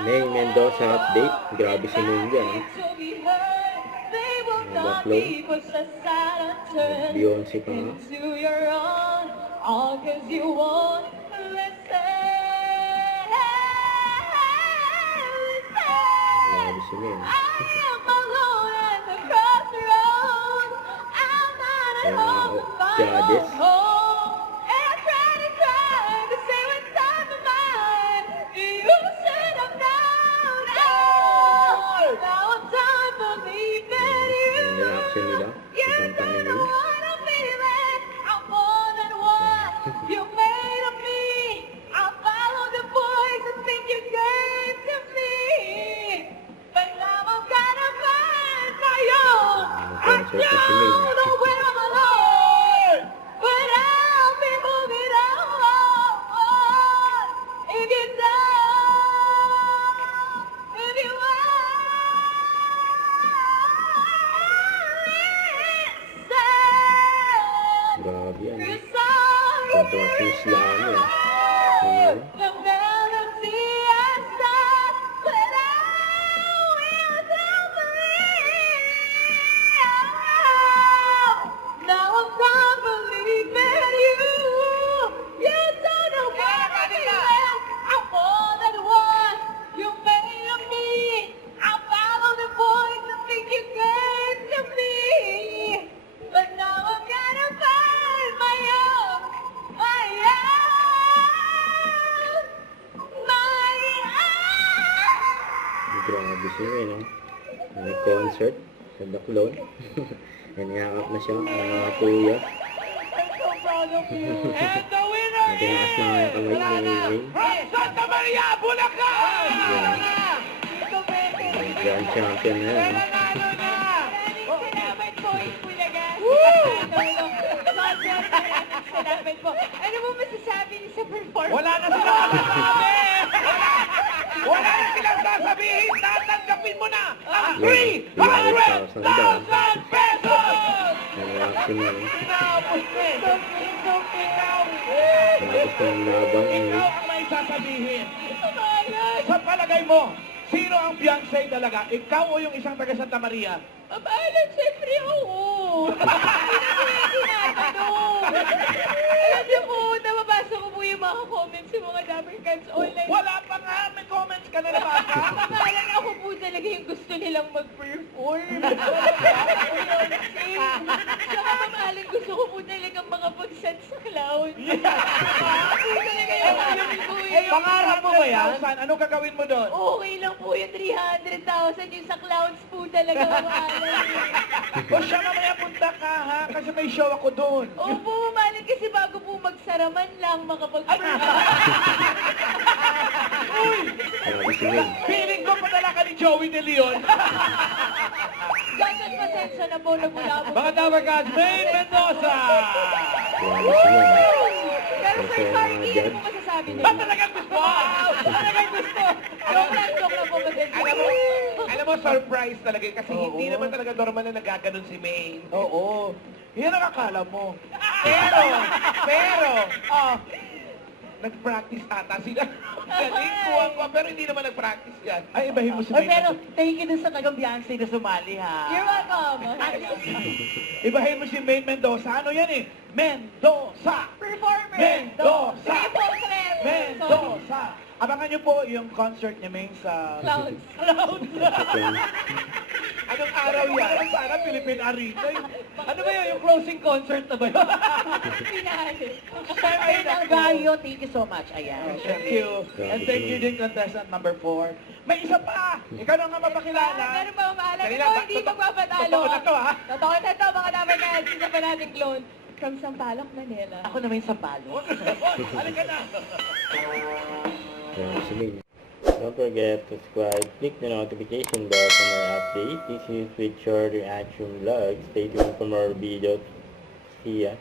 May Mendoza update. Grabe si May dyan. Backload. Beyonce pa nga. Grabe si May. Jades. Reaction nila. Isang paningin. Concert na si May. Grabe yan. Punta ang Islam yan. Ayan. Grabe siya no? May concert sa Bacloan. Naniyakap na siya, mga kuya. Natinaas na nga yung kamay ni May. Santa Maria, Bulacan! Grand champion na yan. Ano mo masasabi niyo sa performance? Wala na silang masasabi! Wala na silang sasabihin! Tatanggapin mo na ang 300,000 pesos! Reaction na yun. Tapos na Tapos na yung labang ikaw May. ang may sasabihin. Sa palagay mo, sino ang Beyonce talaga? Ikaw o yung isang taga Santa Maria? Mabalan, siyempre ako. Alam niyo po, nababasa ko po yung mga comments yung mga Dapper Cats online. Wala pa nga, may comments ka na nabasa. Mabalan ako po talaga yung gusto nilang mag-perform. Saka mabalan, gusto ko po talaga mga pagset sa clown. Ako talaga yung Pangarap mo ba yan? Ano gagawin mo doon? Okay lang po yung 300,000 yung sa clowns po talaga mabalan. O siya mamaya punta ka ha, kasi may show ako doon. Opo, mabalan kasi bago po magsaraman lang makapag-perform. Uy! Grabe si May. Feeling ko padala ka ni Joey De Leon. Dapat pasensya na po, nagmula po. Mga Dapper Cats, May Mendoza! Grabe si May. Pero Sir Farky, ano po masasabi niyo? Talagang gusto! Talagang gusto. Joke lang po, pasensya na po. Alam mo, surprise talaga yun, kasi hindi naman talaga normal na nagaganon si May. Oo. Yan ang akala mo. Pero, nag-practice ata sila. Galing, kuha, pero hindi naman nag-practice yan. Ay, ibahin mo si May. Pero thank you dun sa tagang Beyonce na sumali ha. You're welcome. Ibahin mo si May Mendoza. Ano yan eh? Mendoza! Performer. Mendoza! Triple threat. Mendoza! Abangan niyo po yung concert ni May sa... Clowns. Anong araw yan? Sana Philippine Arena. Ano ba yun? Yung closing concert na ba yun? Finale. Ayun ang Gayo, thank you so much. Ayan. Thank you. And thank you din contestant number 4. May isa pa! Ikaw na nga mapakilala. Meron ba maalam? Kanina, Ito hindi magpapatalo. Totoo na to, ha? Totoo na to, mga dapat na isa pa nating clone. From Sampaloc, Manila. Ako naman sa palo. Halika na! Grabe si May. Don't forget to subscribe, click the notification bell for more updates. This is with short reaction vlog. Stay tuned for more videos. See ya.